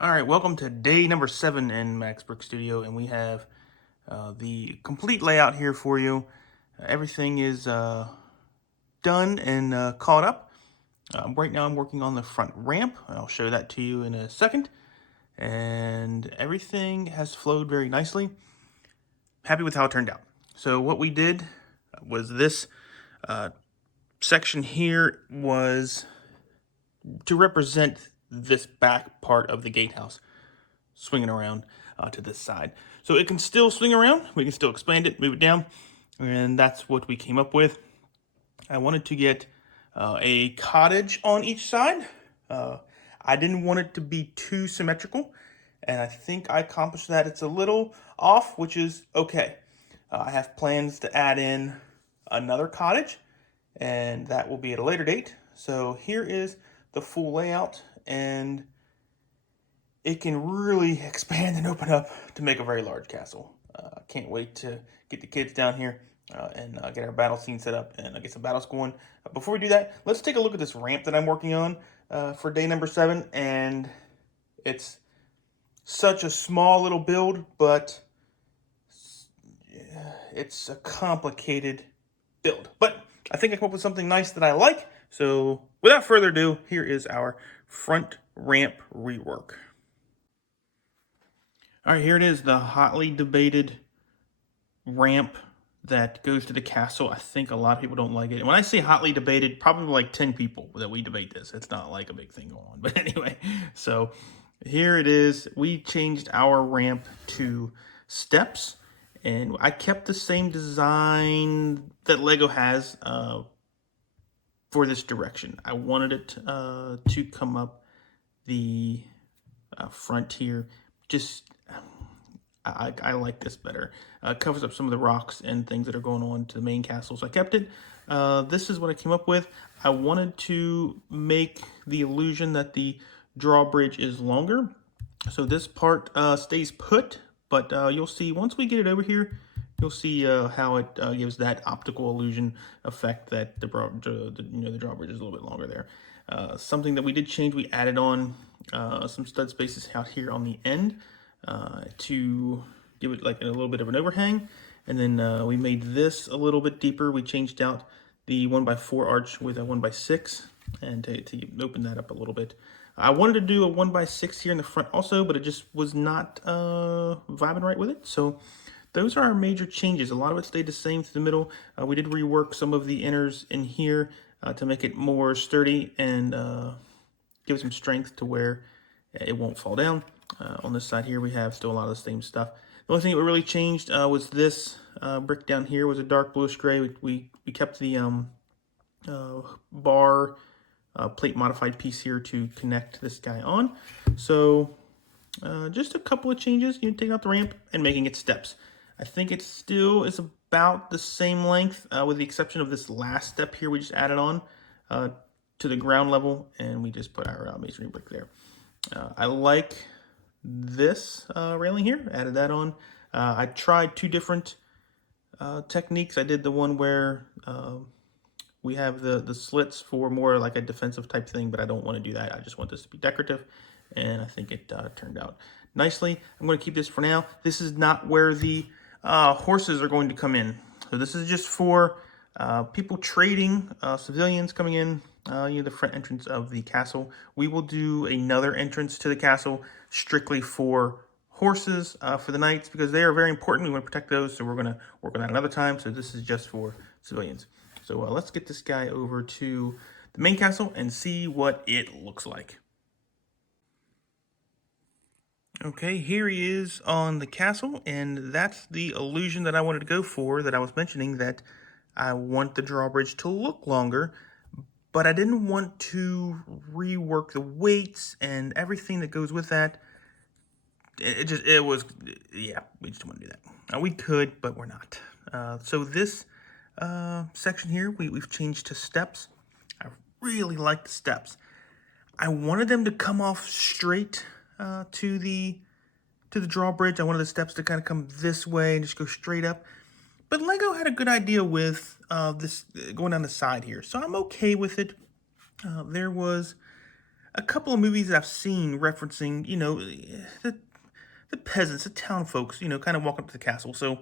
All right, welcome to day number 7 in Max Brick Studio, and we have the complete layout here for you. Everything is done and caught up. Right now I'm working on the front ramp. I'll show that to you in a second. And everything has flowed very nicely. Happy with how it turned out. So what we did was this section here was to represent this back part of the gatehouse, swinging around to this side. So it can still swing around. We can still expand it, move it down, and that's what we came up with. I wanted to get a cottage on each side. I didn't want it to be too symmetrical, and I think I accomplished that. It's a little off, which is okay. I have plans to add in another cottage, and that will be at a later date. So here is the full layout, and it can really expand and open up to make a very large castle. Can't wait to get the kids down here and get our battle scene set up and get some battles going. Before we do that, let's take a look at this ramp that I'm working on for day number 7. And it's such a small little build, but it's a complicated build. But I think I come up with something nice that I like. So without further ado, here is our front ramp rework. All right, here it is, the hotly debated ramp that goes to the castle. I think a lot of people don't like it. And when I say hotly debated, probably like 10 people that we debate this. It's not like a big thing going on. But anyway, so here it is. We changed our ramp to steps, and I kept the same design that Lego has for this direction. I wanted it to come up the front here. Just I like this better. Covers up some of the rocks and things that are going on to the main castle, so I kept it. This is what I came up with. I wanted to make the illusion that the drawbridge is longer. So this part stays put, but you'll see once we get it over here, you'll see how it gives that optical illusion effect that the drawbridge is a little bit longer there. Something that we did change, we added on some stud spaces out here on the end to give it like a little bit of an overhang. And then we made this a little bit deeper. We changed out the 1x4 arch with a 1x6 and to open that up a little bit. I wanted to do a 1x6 here in the front also, but it just was not vibing right with it. So those are our major changes. A lot of it stayed the same to the middle. We did rework some of the inners in here to make it more sturdy and give it some strength to where it won't fall down. On this side here, we have still a lot of the same stuff. The only thing that really changed was this brick down here was a dark bluish gray. We kept the bar plate modified piece here to connect this guy on. So just a couple of changes. You take out the ramp and making it steps. I think it still is about the same length with the exception of this last step here we just added on to the ground level, and we just put our masonry brick there. I like this railing here, added that on. I tried 2 different techniques. I did the one where we have the slits for more like a defensive type thing, but I don't want to do that. I just want this to be decorative, and I think it turned out nicely. I'm going to keep this for now. This is not where the horses are going to come in. So this is just for people trading, civilians coming in, the front entrance of the castle. We will do another entrance to the castle strictly for horses for the knights because they are very important. We want to protect those, so we're going to work on that another time. So this is just for civilians. So let's get this guy over to the main castle and see what it looks like. Okay, here he is on the castle, and that's the illusion that I wanted to go for that I was mentioning, that I want the drawbridge to look longer, but I didn't want to rework the weights and everything that goes with that. We just didn't want to do that. We could, but we're not. So this section here, we've changed to steps. I really like the steps. I wanted them to come off straight to the drawbridge. I wanted the steps to kind of come this way and just go straight up. But Lego had a good idea with this going down the side here, so I'm okay with it. There was a couple of movies that I've seen referencing, the peasants, the town folks, kind of walk up to the castle. So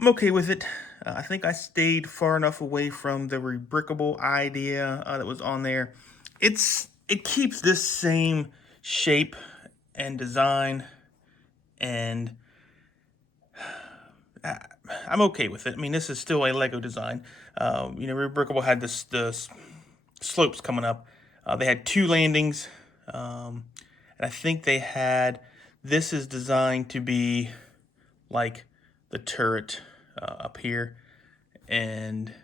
I'm okay with it. I think I stayed far enough away from the rebrickable idea that was on there. It keeps this same shape and design, and I'm okay with it. I mean, this is still a Lego design. Rebrickable had the slopes coming up. They had two landings, and I think they had. This is designed to be like the turret up here, and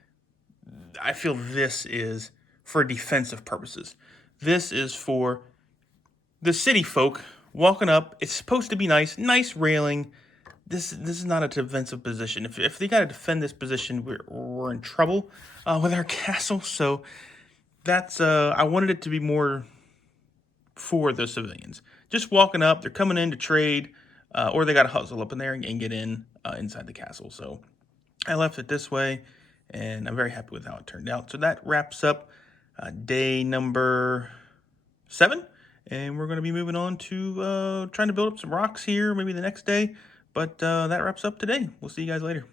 I feel this is for defensive purposes. This is for the city folk walking up. It's supposed to be nice railing. This is not a defensive position. If they got to defend this position, we're in trouble with our castle. So that's I wanted it to be more for the civilians. Just walking up, they're coming in to trade, or they got to hustle up in there and get in inside the castle. So I left it this way, and I'm very happy with how it turned out. So that wraps up day number 7, and we're going to be moving on to trying to build up some rocks here maybe the next day. But that wraps up today. We'll see you guys later.